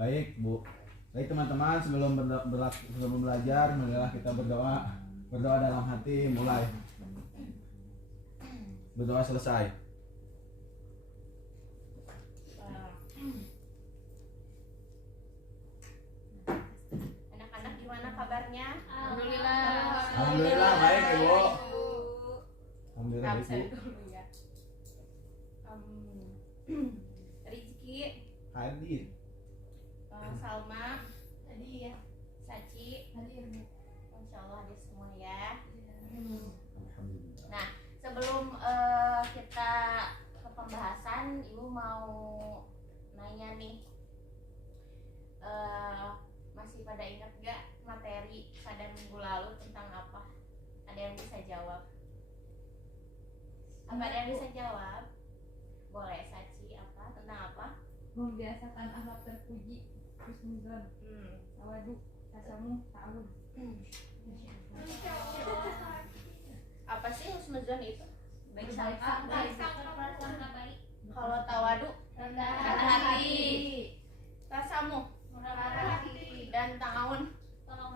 Baik, Bu. Baik teman-teman, sebelum belajar, marilah kita berdoa. Berdoa dalam hati, mulai. Berdoa selesai. Anak-anak gimana kabarnya? Alhamdulillah. Alhamdulillah baik, Ibu. Alhamdulillah baik, Absen Bu. dulu ya. Rizky, Hadir. Salma, Tadi ya. Saci, Tadi ya. Insya Allah hadir semua ya. Alhamdulillah. Nah, sebelum kita ke pembahasan, Ibu mau nanya nih, masih pada ingat gak materi pada minggu lalu tentang apa? Ada yang bisa jawab? Apa ada yang bisa jawab? Boleh, Saci, apa? Tentang apa? Membiasakan akhlak terpuji, husnuzon, tawadu, tasamuh, ta'awun. Apa sih husnuzon itu? Baik sangka. Kalau Kalau tawadu, rendah hati. Tasamuh, dan ta'awun. Tolong.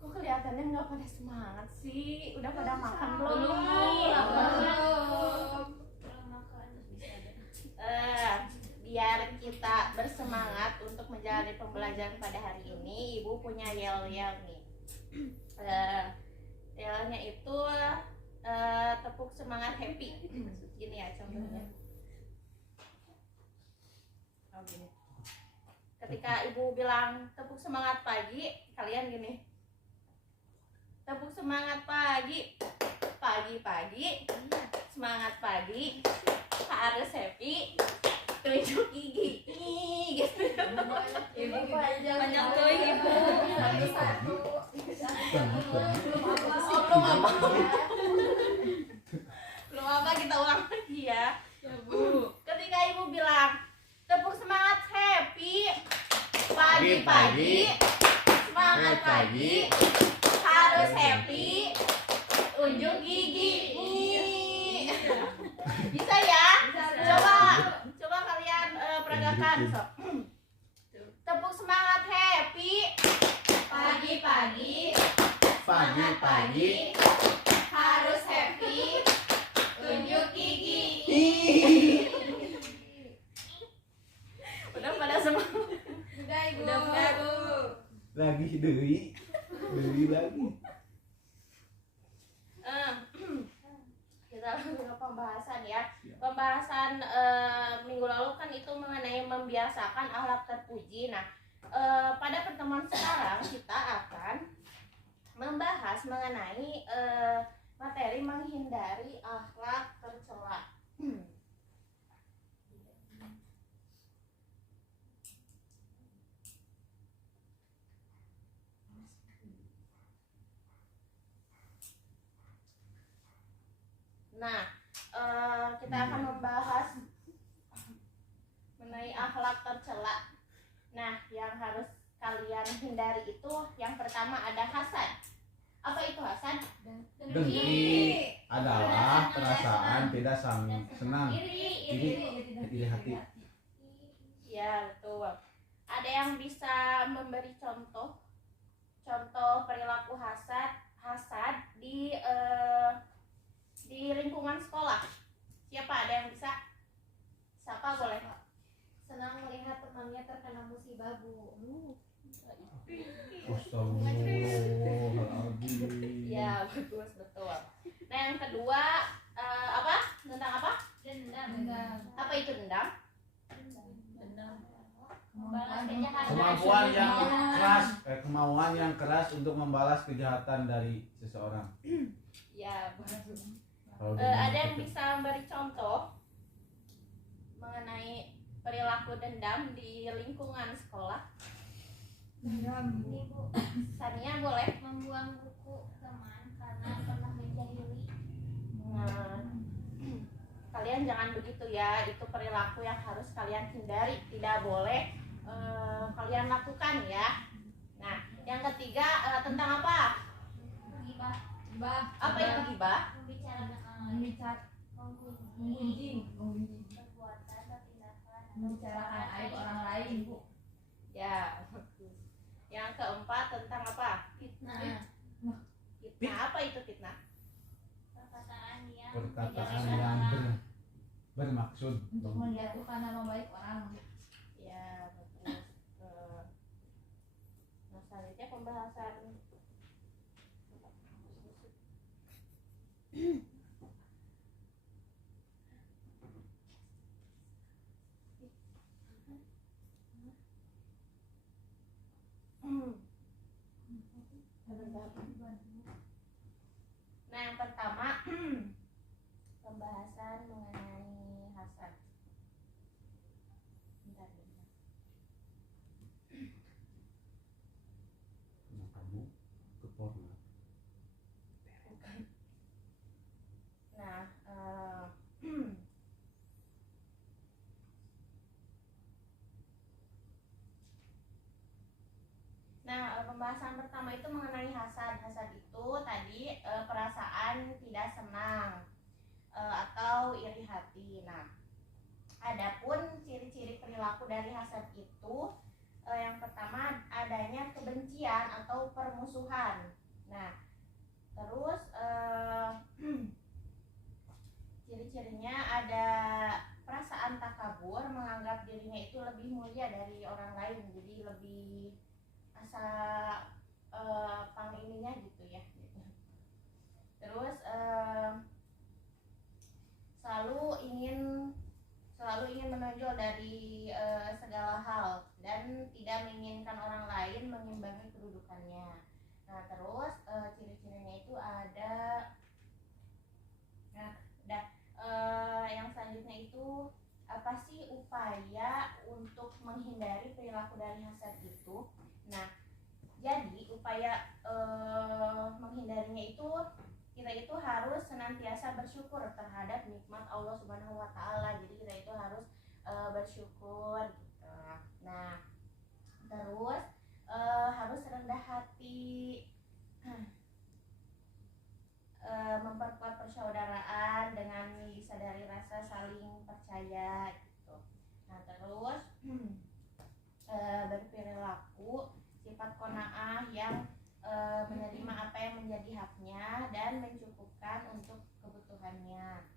Kok kelihatannya nggak pada semangat sih? Udah pada makan belum? Biar kita bersemangat untuk menjalani pembelajaran pada hari ini, Ibu punya yel-yel nih. Yelnya itu tepuk semangat happy. Gini ya contohnya. Oh, gini. Ketika Ibu bilang tepuk semangat pagi, kalian gini. Tepuk semangat pagi. Pagi-pagi. Semangat pagi. Harus happy. Tunjuk gigi. Gitu. Ibu panjang tuh Ibu. Satu. Oh, belum apa? Belum apa, kita ulang lagi ya. Ketika Ibu bilang tepuk semangat happy. Pagi-pagi. Semangat pagi. Harus happy. Unjuk gigi. Bisa ya? Coba kalian peragakan. So. Tepuk semangat happy. Pagi-pagi. Pagi-pagi. Harus happy. Tunjuk gigi. Udah pada semua. Udah Ibu. Udah. Lagi deui lagi. Kita langsung ke pembahasan ya. Pembahasan minggu lalu kan itu mengenai membiasakan akhlak terpuji. Nah, pada pertemuan sekarang kita akan membahas mengenai materi menghindari akhlak tercela. Nah, kita akan membahas mengenai akhlak tercela. Nah, yang harus kalian hindari itu yang pertama ada hasad. Apa itu hasad? Dengki adalah perasaan tidak senang. Iri hati. Ya, betul. Ada yang bisa memberi contoh perilaku hasad di lingkungan sekolah. Siapa, ada yang bisa? Siapa boleh? Senang melihat temannya terkena musibah, Bu. Astagfirullahaladzim. Ya, bagus, betul. Nah, yang kedua apa? Tentang apa? Dendam. Apa itu dendam? Kemauan yang keras untuk membalas kejahatan dari seseorang. Ya, bagus. Kalau Ada yang bisa memberi contoh mengenai perilaku dendam di lingkungan sekolah? Dendam. Ini Bu, Sania boleh? membuang buku teman karena pernah menjahili. Nah, kalian jangan begitu ya. Itu perilaku yang harus kalian hindari. Tidak boleh kalian lakukan ya. Nah, yang ketiga tentang apa? Gibah, Apa itu gibah? membicarakan orang lain. Membicara menggunjing perbuatan atau tindakan atau membicarakan aib orang lain, Bu. Ya, bagus. Yang keempat tentang apa? fitnah, Fitnah. Apa itu fitnah? perkataan yang Perkataan menjatuhkan yang orang. bermaksud Untuk menjatuhkan nama baik orang. Ya, bagus. Nah, selanjutnya pembahasan Nah, yang pertama pembahasan mengenai hasad. Bentar, bentar. kamu ke porno. Nah, pembahasan pertama itu mengenai hasad. Hasad itu tadi perasaan tidak senang atau iri hati. Nah, adapun ciri-ciri perilaku dari hasad itu yang pertama adanya kebencian atau permusuhan. Nah, terus ciri-cirinya ada perasaan takabur, menganggap dirinya itu lebih mulia dari orang lain, jadi lebih asa pang ininya gitu ya. Terus selalu ingin menonjol dari segala hal dan tidak menginginkan orang lain mengimbangi kedudukannya. Nah, terus ciri-cirinya itu ada yang selanjutnya itu apa sih upaya untuk menghindari perilaku dari hasad itu. Nah, jadi upaya menghindarinya itu kita itu harus senantiasa bersyukur terhadap nikmat Allah Subhanahu wa taala. Jadi kita itu harus bersyukur gitu. Nah, terus harus rendah hati, memperkuat persaudaraan dengan disadari rasa saling percaya gitu. Nah, terus berperilaku sifat qanaah yang menerima apa yang menjadi haknya dan mencukupkan untuk kebutuhannya.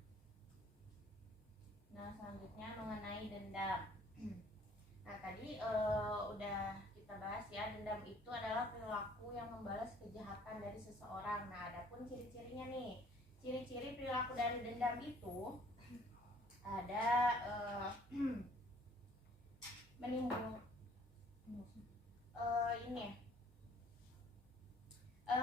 Nah, selanjutnya mengenai dendam. Nah, tadi udah kita bahas ya, dendam itu adalah perilaku yang membalas kejahatan dari seseorang. Nah, adapun ciri-cirinya nih, ciri-ciri perilaku dari dendam itu ada menimbul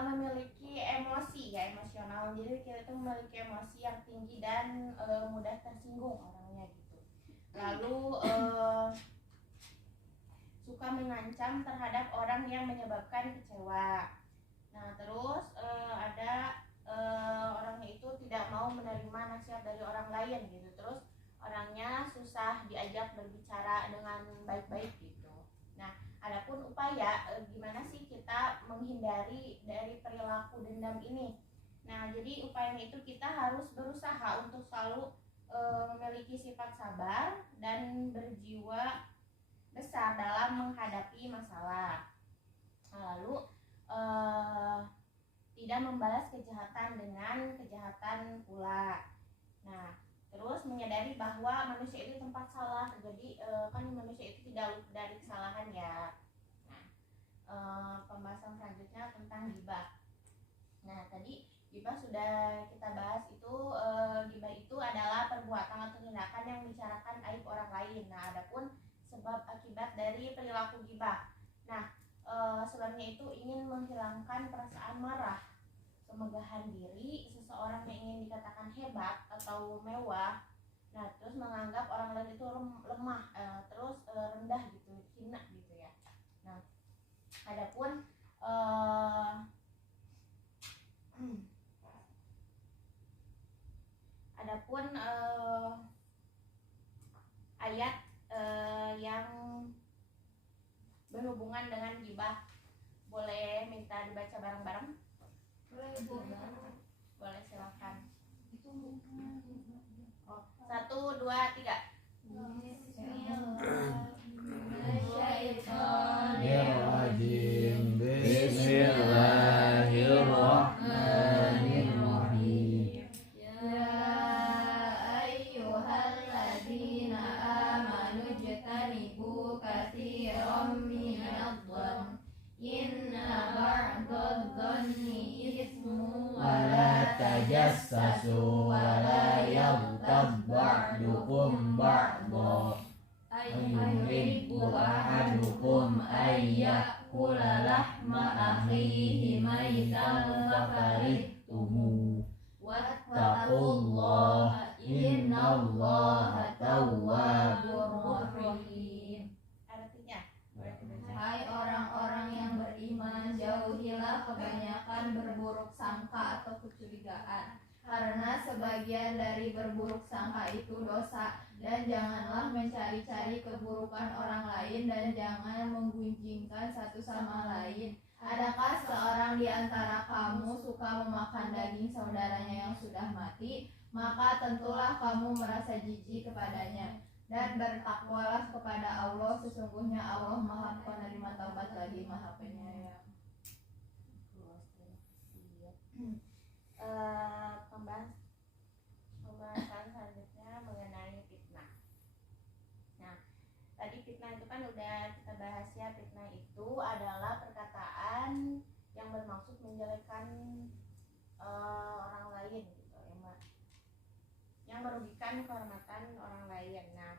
memiliki emosi ya, emosional. Jadi kita itu memiliki emosi yang tinggi dan mudah tersinggung orangnya gitu. Lalu suka mengancam terhadap orang yang menyebabkan kecewa. Nah, terus ada orangnya itu tidak mau menerima nasihat dari orang lain gitu. Terus orangnya susah diajak berbicara dengan baik-baik gitu. Nah, adapun upaya gimana sih kita menghindari dari perilaku dendam ini? Nah, jadi upayanya itu kita harus berusaha untuk selalu memiliki sifat sabar dan berjiwa besar dalam menghadapi masalah. Lalu tidak membalas kejahatan dengan kejahatan pula. Nah, terus menyadari bahwa manusia itu tempat salah. Jadi kan manusia itu tidak luput dari kesalahan ya. Nah, pembahasan selanjutnya tentang ghibah. Nah, tadi ghibah sudah kita bahas itu. Ghibah itu adalah perbuatan atau tindakan yang membicarakan aib orang lain. Nah, adapun sebab akibat dari perilaku ghibah. Nah, sebabnya itu ingin menghilangkan perasaan marah, kemegahan diri seseorang yang ingin dikatakan hebat atau mewah. Nah, terus menganggap orang lain itu lemah, terus rendah gitu, hina gitu ya. Nah, adapun ayat yang berhubungan dengan ghibah, boleh minta dibaca bareng-bareng? Boleh, Bu. Boleh, silakan. Itu 2, 3. Bismillahirrahmanirrahim. Bismillahirrahmanirrahim. Ya ayyuhalladzina amanu ijtanibu katsiran minadh-dhann inna ba'dadh-dhanni itsmun wa la tajassasu wa la yaghtab ba'dukum ba'dha ayyuhibbu ahadukum ayyakula lahma akhihi maitan fakarihtumu wattaqullaha innallaha tawwabur rahim. Artinya, Hai orang-orang yang beriman, jauhilah kebanyakan berburuk sangka atau kecurigaan, karena sebagian dari berburuk sangka itu dosa. Dan janganlah mencari-cari keburukan orang lain, dan jangan menggunjingkan satu sama lain. Adakah seorang di antara kamu suka memakan daging saudaranya yang sudah mati? Maka tentulah kamu merasa jijik kepadanya. Dan bertakwalah kepada Allah, sesungguhnya Allah Maha Penerima taubat lagi Maha Penyayang. Pembahasan selanjutnya mengenai fitnah. Nah, tadi fitnah itu kan udah kita bahas ya. Fitnah itu adalah perkataan yang bermaksud menjelekkan orang lain gitu, yang merugikan kehormatan orang lain. Nah,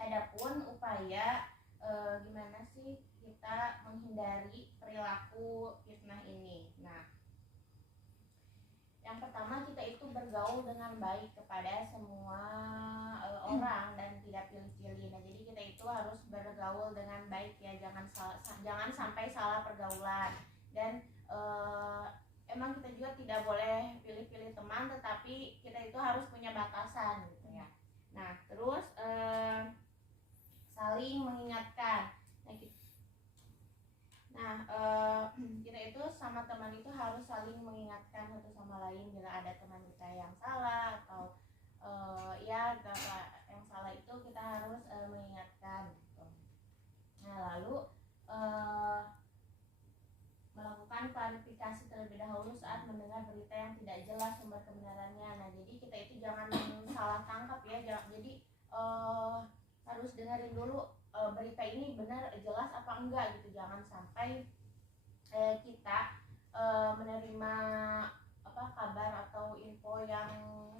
adapun upaya gimana sih kita menghindari perilaku fitnah ini? Nah, yang pertama, kita itu bergaul dengan baik kepada semua orang dan tidak pilih-pilih. Nah, jadi kita itu harus bergaul dengan baik ya, jangan sampai salah pergaulan. Dan emang kita juga tidak boleh pilih-pilih teman, tetapi kita itu harus punya batasan gitu ya. Nah, terus saling mengingatkan. Kita itu sama teman itu harus saling mengingatkan satu sama lain bila ada teman kita yang salah atau yang salah itu kita harus mengingatkan gitu. Nah, lalu melakukan klarifikasi terlebih dahulu saat mendengar berita yang tidak jelas sumber kebenarannya. Nah, jadi kita itu jangan salah tangkap ya. Jadi harus dengerin dulu berita ini benar jelas apa enggak gitu. Jangan sampai kita menerima kabar atau info yang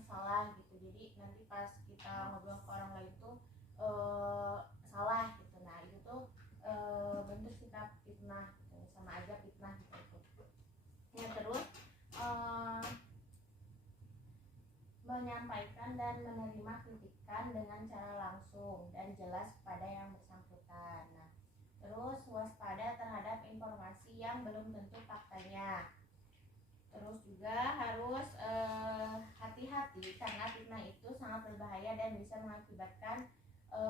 salah gitu. Jadi nanti pas kita ngobrol ke orang lain tuh salah gitu. Nah, itu tuh bentuk sikap fitnah gitu. Sama aja fitnah gitu. Ya, terus menyampaikan dan menerima kritikan dengan cara langsung dan jelas kepada yang bersangkutan. Nah, terus waspada terhadap informasi yang belum tentu faktanya. Terus juga harus hati-hati karena fitnah itu sangat berbahaya dan bisa mengakibatkan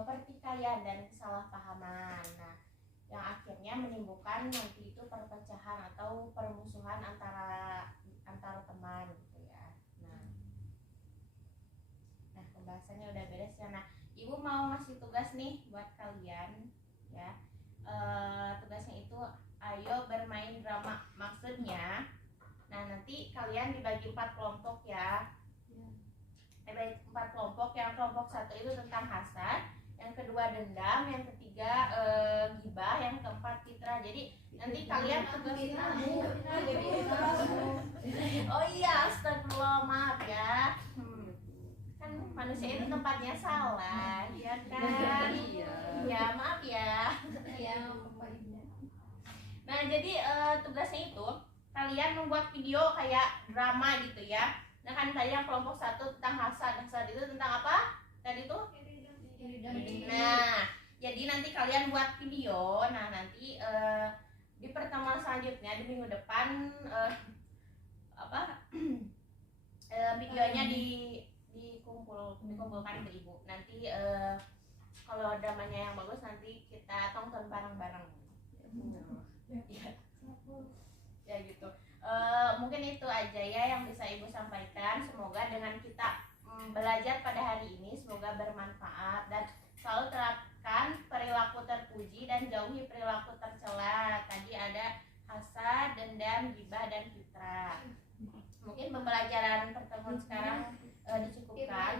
pertikaian dan kesalahpahaman. Nah, yang akhirnya menimbulkan nanti itu perpecahan atau permusuhan antara teman gitu ya. Nah, pembahasannya udah beres ya. Nah, Ibu mau ngasih tugas nih buat kalian ya. Tugasnya itu ayo bermain drama. Maksudnya, nah nanti kalian dibagi 4 kelompok ya. Dibagi 4 kelompok. Yang kelompok 1 itu tentang hasad, yang kedua dendam, yang ketiga gibah, yang keempat fitnah. Jadi nanti kalian tugasnya oh iya, astagfirullah, maaf ya. Kan manusia itu tempatnya salah, ya kan? Iya, maaf ya. Nah, jadi tugasnya itu kalian membuat video kayak drama gitu ya. Nah, kan tadi yang kelompok 1 tentang hasad. Hasad itu tentang apa? Tadi tuh? Nah, jadi nanti kalian buat video. Nah, nanti di pertemuan selanjutnya di minggu depan videonya dikumpulkan ke Ibu. Nanti kalau dramanya yang bagus nanti kita tonton bareng-bareng. Ya gitu. Mungkin itu aja ya yang bisa Ibu sampaikan. Semoga dengan kita belajar pada hari ini semoga bermanfaat dan selalu terapkan perilaku terpuji dan jauhi perilaku tercela. Tadi ada hasad, dendam, gibah dan fitrah. Mungkin pembelajaran pertemuan sekarang dicukupkan.